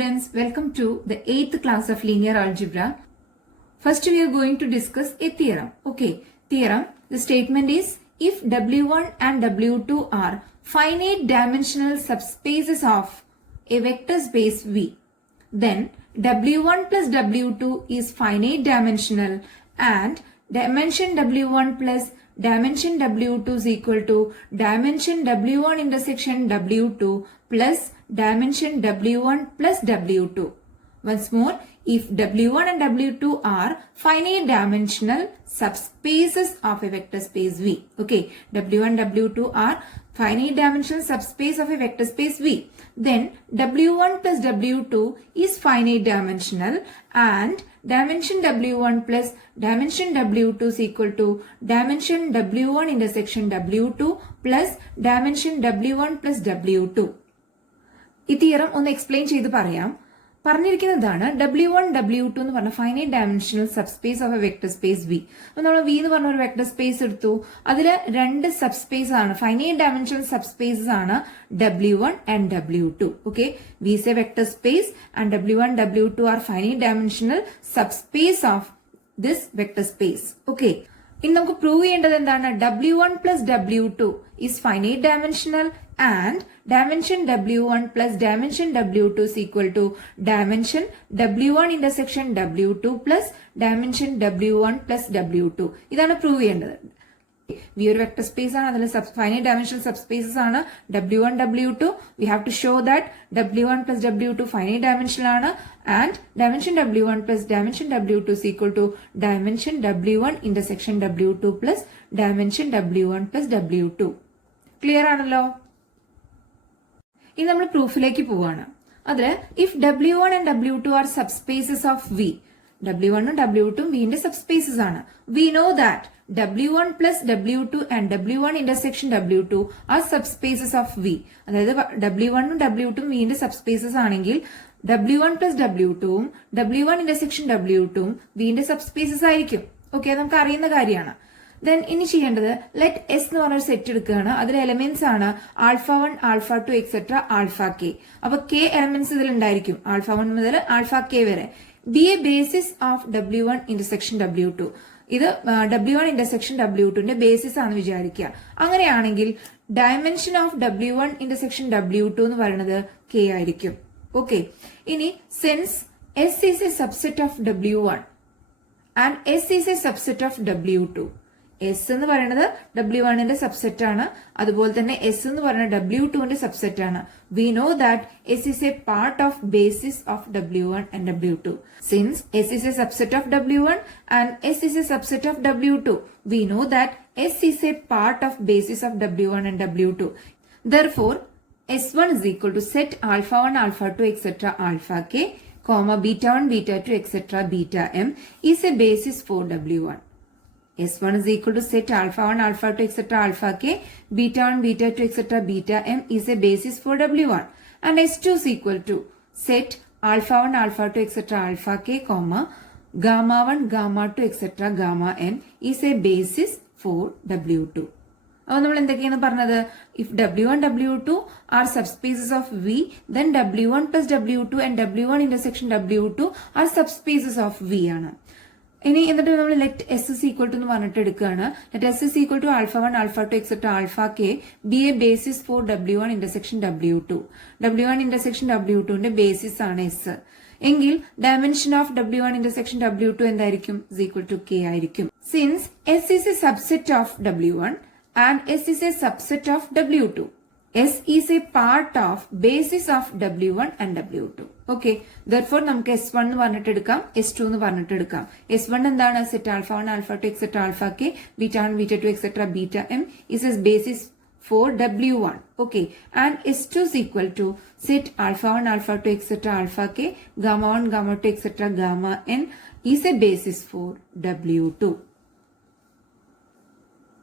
students, welcome to the 8th class of linear algebra. First we are going to discuss a theorem. Okay, theorem, the statement is if W1 and W2 are finite dimensional subspaces of a vector space V, then W1 plus W2 is finite dimensional and dimension W1 plus dimension W2 is equal to dimension W1 intersection W2 plus dimension W1 plus W2. Once more, if W1 and W2 are finite dimensional subspaces of a vector space V. Okay, W1 and W2 are finite dimensional subspace of a vector space V. Then W1 plus W2 is finite dimensional and dimension W1 plus dimension W2 is equal to dimension W1 intersection W2 plus dimension W1 plus W2. ഈ theorem ഒന്ന് explain ചെയ്ത് പറയാം. പറഞ്ഞിരിക്കുന്നതാണ് W1 W2 എന്ന് പറഞ്ഞ finite dimensional subspace of a vector space V. അപ്പൊ നമ്മൾ V എന്ന് പറഞ്ഞ ഒരു വെക്ടർ സ്പേസ് എടുത്തു. അതില് രണ്ട് സബ്സ്പേസ് ആണ്, ഫൈനൈറ്റ് ഡയമെൻഷണൽ സബ്സ്പേസസ് ആണ് W1 and W2. Okay, V is a vector space and W1 W2 are finite dimensional subspace of this vector space. Okay, ഇനി നമുക്ക് പ്രൂവ് ചെയ്യേണ്ടത് എന്താണ്? W1 plus W2 is finite dimensional and dimension W1 plus dimension W2 is equal to dimension W1 intersection W2 plus dimension W1 plus W2. ഇതാണ് prove ചെയ്യേണ്ടത്. V ഒരു vector space ആണ്, അതിൽ finite dimensional subspaces ആണ് W1 W2. We have to show that W1 plus W2 finite dimensional ആണ് and dimension W1 plus dimension W2 is equal to dimension W1 intersection W2 plus dimension W1 plus W2. Clear ആണല്ലോ? ഇനി നമ്മൾ പ്രൂഫിലേക്ക് പോവാണ്. അതില് if W1 and W2 are subspaces of V, W1 ഉം W2 ഉം വിന്റെ subspaces ആണ്. We know that W1 plus W2 and W1 intersection W2 are subspaces of V. അതായത് W1 ഉം W2 ഉം വിന്റെ സബ്സ്പേസസ് ആണെങ്കിൽ W1 plus W2 ഉം W1 intersection W2 ഉം വിന്റെ സബ്സ്പേസസ് ആയിരിക്കും. ഓക്കെ, നമുക്ക് അറിയുന്ന കാര്യമാണ്. ദെൻ ഇനി ചെയ്യേണ്ടത് ലെറ്റ് എസ് എന്ന് പറഞ്ഞൊരു സെറ്റ് എടുക്കുകയാണ്. അതിലെ എലമെന്റ്സ് ആണ് α1, α2 എക്സെട്ര α k. അപ്പൊ k എലമെന്റ്സ് ഇതിൽ ഉണ്ടായിരിക്കും, α1 മുതൽ α k വരെ. B A basis of W1 intersection W2. ഇത് W1 ഇന്റർസെക്ഷൻ W2ന്റെ ബേസിസ് ആണ് വിചാരിക്കുക. അങ്ങനെയാണെങ്കിൽ dimension of W1 intersection W2 എന്ന് പറയുന്നത് k ആയിരിക്കും. ഓക്കെ, ഇനി since S is a subset of W1 and S is a subset of W2. S എന്ന് പറയുന്നത് W1ന്റെ സബ്സെറ്റ് ആണ്, അതുപോലെ തന്നെ S എന്ന് പറയുന്നത് W2ന്റെ സബ്സെറ്റ് ആണ്. We know that S is a part of basis of W1 and W2. Since S is a subset of W1 and S is a subset of W2, we know that S is a part of basis of W1 and W2. Therefore, S1 is equal to set α1, α2, etc. αk, comma β1, β2, etc. βm is a basis for W1. S1 is equal to set α1, α2, etc. αk, β1, β2, etc. βm is a basis for W1. And S2 is equal to set α1, α2, etc. αk, comma gamma1, gamma2, etc. gamma n is a basis for W2. അപ്പോൾ നമ്മൾ എന്തൊക്കെയാണ് പറഞ്ഞത്? If W1 W2 are subspaces of V, then W1 plus W2 and W1 intersection W2 are subspaces of V ആണ്. ഇനി എന്നിട്ട് നമ്മൾ let S is equal to എന്ന് പറഞ്ഞിട്ട് എടുക്കുകയാണ്. Let S is equal to α1, α2, etc. αk be a basis for W1 intersection W2. W1 intersection W2ന്റെ basis ആണ് S. എങ്കിൽ dimension of W1 intersection W2 എന്തായിരിക്കും? is equal to k ആയിരിക്കും. Since S is a subset of W1 and S is a subset of W2. S is a part of basis of W1 and W2. Okay, therefore നമുക്ക് S1 എന്ന് പറഞ്ഞിട്ട് എടുക്കാം, S2 എന്ന് പറഞ്ഞിട്ട് എടുക്കാം. S1 എന്താണ്? Set α1, α2, etc. αk, β1, β2, etc. βm is a basis for W1. Okay, and S2 is equal to set α1, α2, etc. αk, gamma1, gamma2, etc. gamma n is a basis for W2.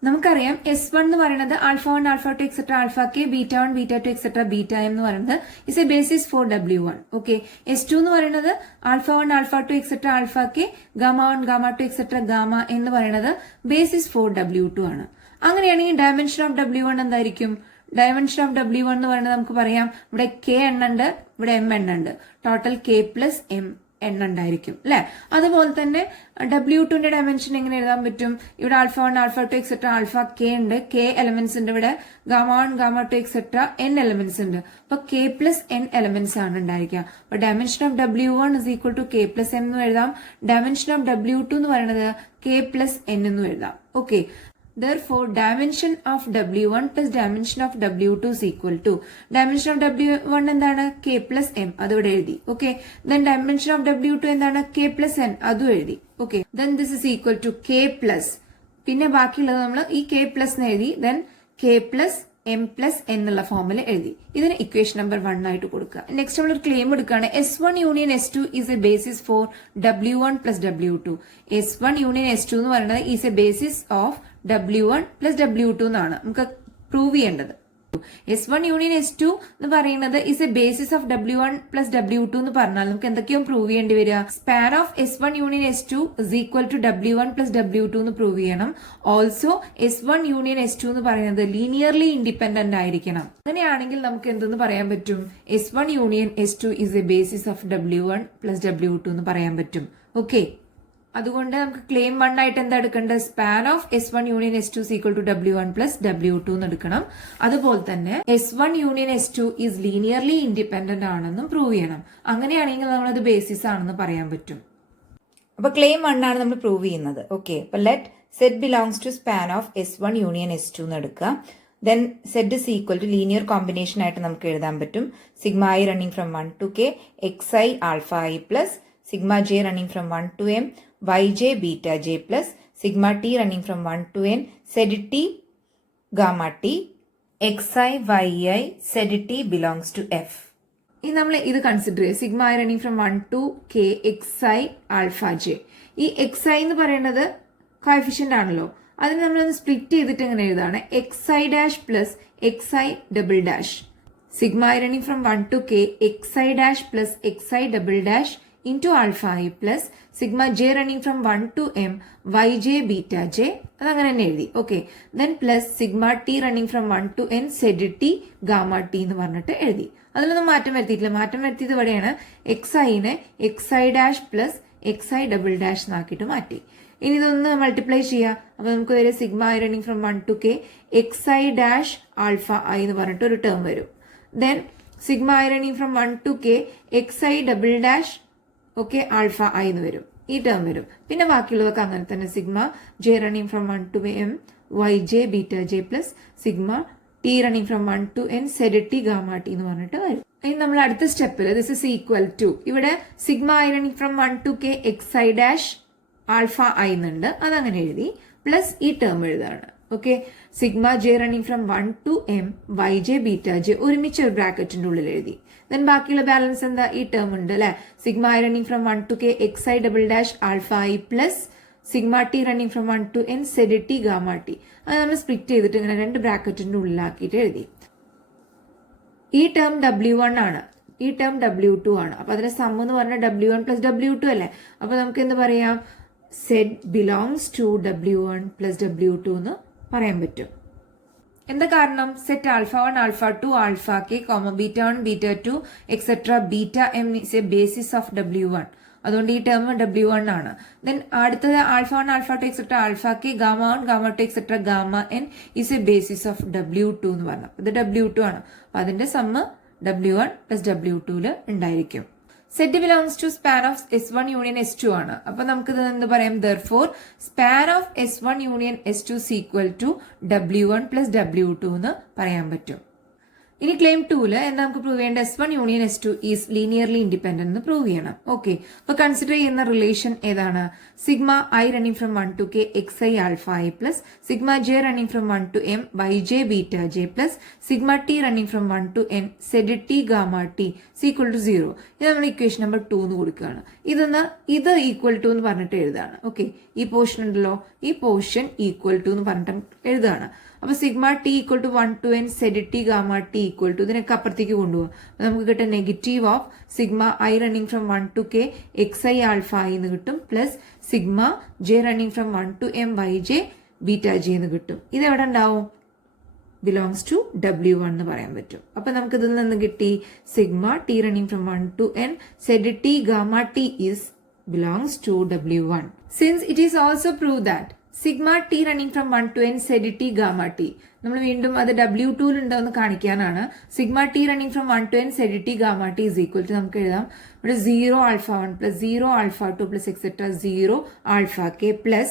നമുക്കറിയാം S1 എന്ന് പറയുന്നത് α1, α2, etc. αk, β1, β2, etc. βm എന്ന് പറയുന്നത് is a basis for W1. Okay, S2 എന്ന് പറയുന്നത് α1, α2, etc. αk, gamma1, gamma2, etc. gamma എന്ന് പറയുന്നത് basis for W2 ആണ്. അങ്ങനെയാണെങ്കിൽ ഡയമെൻഷൻ ഓഫ് W1 എന്തായിരിക്കും? ഡയമെൻഷൻ ഓഫ് W1 എന്ന് പറയുന്നത് നമുക്ക് പറയാം, ഇവിടെ K എണ്ണുണ്ട്, ഇവിടെ M എണ്ണുണ്ട്, ടോട്ടൽ K പ്ലസ് M എണ്ണ ഉണ്ടായിരിക്കും അല്ലെ. അതുപോലെ തന്നെ W2ന്റെ ഡയമെൻഷൻ എങ്ങനെ എഴുതാൻ പറ്റും? ഇവിടെ α1, α2 എക്സെട്ര ആൽഫ K ഉണ്ട്, K എലമെന്റ്സ് ഉണ്ട്, ഇവിടെ γ1, γ2 എക്സെട്ര N എലമെന്റ്സ് ഉണ്ട്. അപ്പൊ K പ്ലസ് N എലമെന്റ്സ് ആണ് ഉണ്ടായിരിക്കുക. അപ്പൊ dimension of W1 is equal to K plus M എന്ന് എഴുതാം. ഡയമെൻഷൻ ഓഫ് W2 എന്ന് പറയുന്നത് K പ്ലസ് N എന്ന് എഴുതാം. Okay, therefore dimension of W1 plus dimension of W2 is equal to dimension of W1 എന്താണ്? K plus M, അതിവിടെ എഴുതി. Okay, then dimension of W2 എന്താണ്? K plus N, അതും എഴുതി. Okay, then this is equal to K plus, പിന്നെ ബാക്കിയുള്ളത് നമ്മൾ ഈ K plus എന്ന് എഴുതി, then K plus M plus N എന്നുള്ള ഫോമിൽ എഴുതി. ഇതിന് ഇക്വേഷൻ നമ്പർ 1 ആയിട്ട് കൊടുക്കുക. നെക്സ്റ്റ് നമ്മൾ ഒരു ക്ലെയിം എടുക്കുകയാണ്, S1 union S2 is a basis for W1 plus W2. S1 union S2 എന്ന് പറയുന്നത് is a basis of W1 plus W2 എന്നാണ് നമുക്ക് പ്രൂവ് ചെയ്യേണ്ടത്. S1 യൂണിയൻ S2 എന്ന് പറയുന്നത് is a basis of W1 plus W2 എന്ന് പറഞ്ഞാൽ നമുക്ക് എന്തൊക്കെയോ പ്രൂവ് ചെയ്യേണ്ടി വരിക? Span of S1 union S2 is equal to W1 plus W2 എന്ന് പ്രൂവ് ചെയ്യണം. ഓൾസോ S1 യൂണിയൻ S2 എന്ന് പറയുന്നത് ലീനിയർലി ഇൻഡിപെൻഡന്റ് ആയിരിക്കണം. അങ്ങനെയാണെങ്കിൽ നമുക്ക് എന്തെന്ന് പറയാൻ പറ്റും? S1 union S2 is a basis of W1 plus W2 എന്ന് പറയാൻ പറ്റും. ഓക്കെ, അതുകൊണ്ട് നമുക്ക് ക്ലെയിം 1 ആയിട്ട് എന്താ എടുക്കേണ്ടത്? Span of S1 union S2 is equal to W1 plus W2 എന്ന് എടുക്കണം. അതുപോലെ തന്നെ S1 union S2 is linearly independent ആണെന്നും പ്രൂവ് ചെയ്യണം. അങ്ങനെയാണെങ്കിൽ നമ്മളത് ബേസിസ് ആണെന്ന് പറയാൻ പറ്റും. അപ്പൊ ക്ലെയിം 1 ആണ് നമ്മൾ പ്രൂവ് ചെയ്യുന്നത്. ഓക്കെ, അപ്പൊ let set belongs to span of S1 union S2 എന്ന് എടുക്കുക. Then set is equal to linear combination ആയിട്ട് നമുക്ക് എഴുതാൻ പറ്റും. Sigma I running from 1 to K xi alpha I plus sigma j running from 1 to M yj beta j plus sigma t running from 1 to n z t gamma t xi yi z t belongs to f. ഇനി നമ്മൾ ഇത് consider ചെയ്യുക, sigma I running from 1 to K xi alpha j. ഈ xi എന്ന് പറയുന്നത് coefficient ആണല്ലോ, അതിന് നമ്മളൊന്ന് സ്പ്ലിറ്റ് ചെയ്തിട്ട് എങ്ങനെ എഴുതാണ്? xi dash plus xi double dash. Sigma I running from 1 to K xi dash plus xi double dash into alpha I plus sigma j running from 1 to M yj beta j, അതങ്ങനെ തന്നെ എഴുതി. Okay, then plus sigma t running from 1 to N z t gamma t എന്ന് പറഞ്ഞിട്ട് എഴുതി. അതിലൊന്നും മാറ്റം വരുത്തിയിട്ടില്ല. മാറ്റം വരുത്തിയത് ഇവിടെയാണ്, xi-നെ xi dash plus xi double dash എന്നാക്കിയിട്ട് മാറ്റി. ഇനി ഇതൊന്ന് മൾട്ടിപ്ലൈ ചെയ്യുക. അപ്പൊ നമുക്ക് വരെ sigma I running from 1 to K xi dash alpha I എന്ന് പറഞ്ഞിട്ട് ഒരു ടേം വരും. Then sigma I running from 1 to K xi double dash okay alpha I എന്ന് വരും, ഈ ടേം വരും. പിന്നെ ബാക്കിയുള്ളതൊക്കെ അങ്ങനെ തന്നെ, sigma j running from 1 to M yj beta j plus sigma t running from 1 to N z t gamma t എന്ന് പറഞ്ഞിട്ട് വരും. ഇനി നമ്മൾ അടുത്ത സ്റ്റെപ്പിൽ ദിസ് ഇസ് ഈക്വൽ ടു, ഇവിടെ sigma I running from 1 to K xi dash alpha I എന്നുണ്ട്, അതങ്ങനെ എഴുതി, പ്ലസ് ഈ ടേം എഴുതാണ്. Okay, sigma j running from 1 to M yj beta j ഒരുമിച്ച് ഒരു ബ്രാക്കറ്റിന്റെ ഉള്ളിൽ എഴുതി. ദെൻ ബാക്കിയുള്ള ബാലൻസ് എന്താ? ഈ ടേം ഉണ്ട് അല്ലെ, sigma I running from 1 to K xi double dash alpha I plus sigma t running from 1 to N z t gamma t. അത് നമ്മൾ സ്പ്ലിറ്റ് ചെയ്തിട്ട് ഇങ്ങനെ രണ്ട് ബ്രാക്കറ്റിന്റെ ഉള്ളിലാക്കിയിട്ട് എഴുതി. ഈ ടേം W1 ആണ്, ഈ ടേം W2 ആണ്. അപ്പൊ അതിന്റെ സം എന്ന് പറഞ്ഞാൽ W1 plus W2 അല്ലേ. അപ്പൊ നമുക്ക് എന്ത് പറയാം? Set belongs to W1 plus W2 എന്ന് പറയാൻ പറ്റും. എന്താ കാരണം? Set alpha 1 alpha 2 alpha K beta 1 beta 2 etcetera beta M is A basis of W1. അതുകൊണ്ട് ഈ ടേം W1 ആണ്. ദെൻ അടുത്തത് alpha 1 alpha 2 etcetera alpha K gamma 1 gamma 2 etcetera gamma N is A basis of W2 എന്ന് പറഞ്ഞു. ഇത് W2 ആണ്. അപ്പൊ അതിന്റെ സമ്മ് W1 plus W2 ഉണ്ടായിരിക്കും. Set belongs to span of S1 union S2 ആണ്. അപ്പൊ നമുക്ക് ഇത് എന്ത് പറയാം? Therefore span of S1 union S2 is equal to W1 plus W2 എന്ന് പറയാൻ പറ്റും. ഇനി ക്ലെയിം 2 എന്താ നമുക്ക് പ്രൂവ് ചെയ്യേണ്ട? S1 union S2 is linearly independent എന്ന് പ്രൂവ് ചെയ്യണം. ഓക്കെ, അപ്പൊ കൺസിഡർ ചെയ്യുന്ന റിലേഷൻ ഏതാണ്? Sigma I running from 1 to K xi alpha I plus sigma j running from 1 to M yj beta j plus sigma t running from 1 to N z t gamma t equal to 0. ഇത് നമ്മൾ equation number 2 എന്ന് കൊടുക്കുകയാണ്. ഇത് equal to എന്ന് പറഞ്ഞിട്ട് എഴുതാണ്. Okay, ഈ portion ഉണ്ടല്ലോ, ഈ പോർഷൻ ഈക്വൽ ടു എന്ന് പറഞ്ഞിട്ട് എഴുതാണ്. അപ്പൊ sigma t equal to 1 to N z t gamma t equal to ഇതിനൊക്കെ അപ്പുറത്തേക്ക് കൊണ്ടുപോകാം. നമുക്ക് കിട്ടും negative of sigma I running from 1 to K xi alpha I എന്ന് കിട്ടും, plus sigma j running from 1 to M yj beta j എന്ന് കിട്ടും. ഇത് എവിടെ ഉണ്ടാവും? belongs to W1 എന്ന് പറയാൻ പറ്റും. അപ്പൊ നമുക്ക് ഇതിൽ നിന്ന് കിട്ടി sigma T running from 1 to n said t gamma t is belongs to W1. Since it is also proved that sigma t running from 1 to n said t gamma t, നമ്മൾ വീണ്ടും അത് W2 ഉണ്ടെന്ന് കാണിക്കാനാണ്. Sigma T running from 1 to n said t gamma t is equal to നമുക്ക് എഴുതാം ഇവിടെ 0 alpha 1 plus 0 alpha 2 plus etc 0 alpha k plus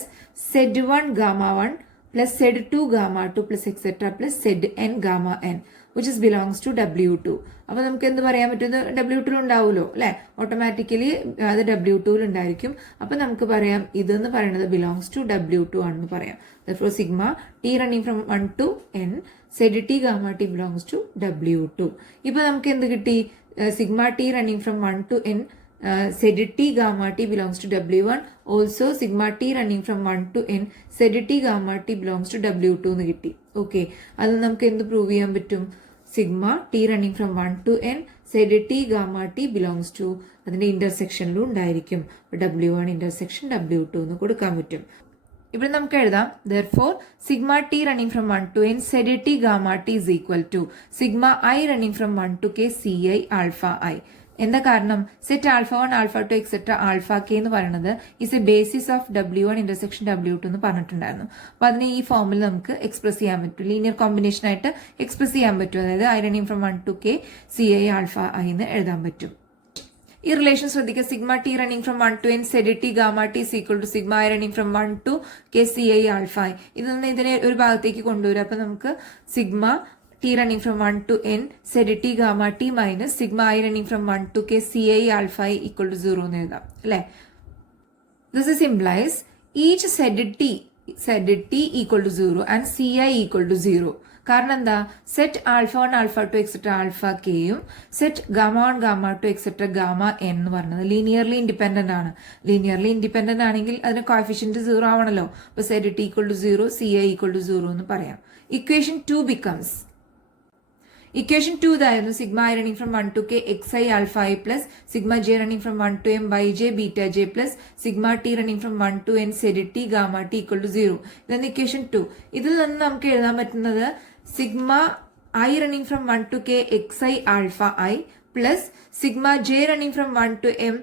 z1 gamma 1 plus z2 gamma 2 plus etc plus zn gamma n which is belongs to W2. അപ്പൊ നമുക്ക് എന്ത് പറയാൻ പറ്റും, W2 ഉണ്ടാവുമല്ലോ അല്ലെ, ഓട്ടോമാറ്റിക്കലി അത് W2 ഉണ്ടായിരിക്കും. അപ്പൊ നമുക്ക് പറയാം ഇതെന്ന് പറയുന്നത് ബിലോങ്സ് ടു W2 ആണെന്ന് പറയാം. therefore sigma T running from 1 to n said t gamma t belongs to W2. ഇപ്പൊ നമുക്ക് എന്ത് കിട്ടി, sigma T running from 1 to n said t gamma t belongs to W1. also sigma t running from 1 to n said t gamma t belongs to W2 എന്ന് കിട്ടി. Okay, അത് നമുക്ക് എന്ത് prove ചെയ്യാൻ പറ്റും, sigma T running from 1 to n said t gamma t belongs to അതിന്റെ ഇന്റർസെക്ഷനിലും ഉണ്ടായിരിക്കും. W1 intersection W2 എന്ന് കൊടുക്കാൻ പറ്റും. ഇവിടെ നമുക്ക് എഴുതാം therefore sigma t running from 1 to n said t gamma t is equal to sigma I running from 1 to k ci alpha I. എന്താ കാരണം, set alpha 1 alpha 2 etcetera alpha K എന്ന് പറയുന്നത് is A basis of W1 intersection W2 എന്ന് പറഞ്ഞിട്ടുണ്ടായിരുന്നു. അപ്പൊ അതിനെ ഈ ഫോമിൽ നമുക്ക് എക്സ്പ്രസ് ചെയ്യാൻ പറ്റും, ലീനിയർ കോമ്പിനേഷൻ ആയിട്ട് എക്സ്പ്രസ് ചെയ്യാൻ പറ്റും. അതായത് I running from 1 to k ci alpha I എന്ന് എഴുതാൻ പറ്റും. ഈ റിലേഷൻ ശ്രദ്ധിക്കുക, sigma T running from 1 to n said t gamma t is equal to sigma I running from 1 to k ci alpha I. ഇതിൽ നിന്ന് ഇതിനെ ഒരു ഭാഗത്തേക്ക് കൊണ്ടുവരും. അപ്പൊ നമുക്ക് sigma t running from 1 to n said t gamma t minus sigma I running from 1 to k ci alpha I equal to 0 എന്ന് എഴുതാം അല്ലെ. This is implies each said t equal to 0 and ci equal to 0. കാരണം എന്താ, set alpha 1 alpha 2 etcetera alpha കെയും set gamma 1 gamma 2 etcetera gamma N എന്ന് പറയുന്നത് linearly independent ആണ്. Linearly independent ആണെങ്കിൽ അതിന് കോഎഫിഷ്യന്റ് 0 ആവണല്ലോ. അപ്പൊ set T equal to 0 ci equal to 0 എന്ന് പറയാം. ഇക്വേഷൻ 2 becomes ഇക്വേഷൻ 2 ഇതായിരുന്നു, sigma I running from 1 to k xi alpha I plus sigma j running from 1 to m yj beta j plus sigma t running from 1 to n said t gamma t equal to 0. ഇതാണ് equation 2. ഇതിൽ നിന്ന് നമുക്ക് എഴുതാൻ പറ്റുന്നത് sigma I running from 1 to k xi alpha I plus sigma j running from 1 to m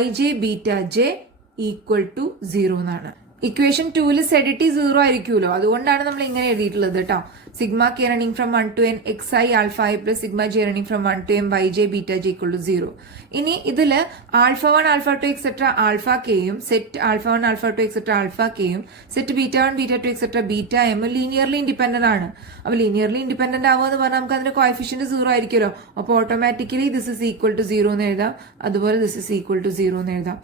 yj beta j equal to 0 എന്നാണ്. Equation 2ൽ Z T 0 ആയിരിക്കുമല്ലോ, അതുകൊണ്ടാണ് നമ്മൾ ഇങ്ങനെ എഴുതിയിട്ടുള്ളത് കേട്ടോ. Sigma K running from 1 to n xi alpha I plus sigma J running from 1 to m yj beta j equal to 0. ഇനി ഇതില് alpha 1 alpha 2 etcetera alpha കെയും set alpha 1 alpha 2 etcetera alpha കെയും set beta 1 beta 2 etcetera beta M linearly independent ആണ്. അപ്പൊ linearly independent ആവുമെന്ന് പറഞ്ഞാൽ നമുക്ക് അതിന്റെ കോഎഫിഷ്യന്റ് 0 ആയിരിക്കുമല്ലോ. അപ്പൊ automatically this is equal to 0 എന്ന് എഴുതാം. അതുപോലെ ദിസ് ഇസ് ഈക്വൽ ടു 0 എന്ന് എഴുതാം.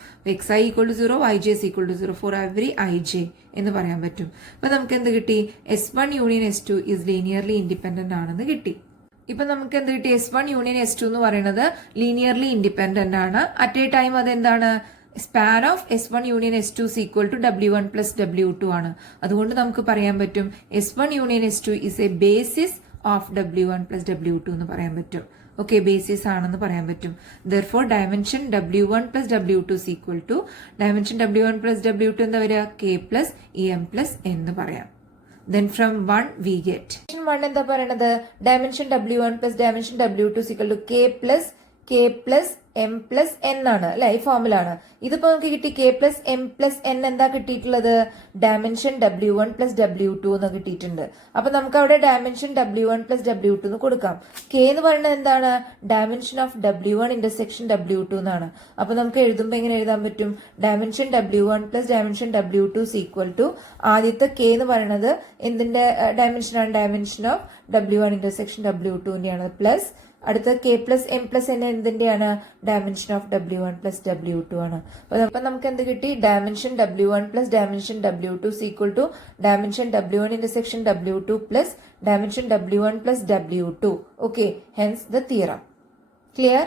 xi equal to 0 yj is equal to 0 for every ij എന്ന് പറയാൻ പറ്റും. അപ്പൊ നമുക്ക് എന്ത് കിട്ടി, S1 union S2 is linearly independent ആണെന്ന് കിട്ടി. ഇപ്പൊ നമുക്ക് എന്ത് കിട്ടി, S1 യൂണിയൻ S2 എന്ന് പറയുന്നത് ലീനിയർലി ഇൻഡിപെൻഡന്റ് ആണ്. അറ്റ് എ ടൈം അതെന്താണ്, span of S1 union S2 is equal to W1 plus W2 ആണ്. അതുകൊണ്ട് നമുക്ക് പറയാൻ പറ്റും S1 union S2 is a basis of W1 plus W2 എന്ന് പറയാൻ പറ്റും. ഓക്കെ, ബേസിസ് ആണെന്ന് പറയാൻ പറ്റും. therefore dimension W1 plus W2 is equal to dimension W1 plus W2 എന്താ വരിക, k plus em plus n എന്ന് പറയാം. then from 1 we get 1 എന്താ പറയണത്, dimension W1 plus dimension W2 is equal to k plus m plus n ആണ് അല്ലെ, ഈ ഫോമിലാണ്. ഇതിപ്പോ നമുക്ക് കിട്ടി k plus m plus n എന്താ കിട്ടിയിട്ടുള്ളത്, ഡയമെൻഷൻ W1 plus W2 എന്ന് കിട്ടിയിട്ടുണ്ട്. അപ്പൊ നമുക്ക് അവിടെ ഡയമെൻഷൻ W1 plus W2 എന്ന് കൊടുക്കാം. k എന്ന് പറയുന്നത് എന്താണ്, dimension of W1 intersection W2 എന്നാണ്. അപ്പൊ നമുക്ക് എഴുതുമ്പോ എങ്ങനെ എഴുതാൻ പറ്റും, dimension W1 plus dimension W2 is equal to ആദ്യത്തെ k എന്ന് പറയുന്നത് എന്തിന്റെ ഡയമെൻഷൻ ആണ്, dimension of W1 intersection W2 ന്റെയാണ്, പ്ലസ് അടുത്ത k plus m plus n എന്തിന്റെയാണ്, dimension of W1 plus W2 ആണ്. അപ്പൊ നമുക്ക് എന്ത് കിട്ടി, dimension W1 plus dimension W2 is equal to dimension W1 intersection W2 plus dimension W1 plus W2. Okay, hence the theorem. Clear?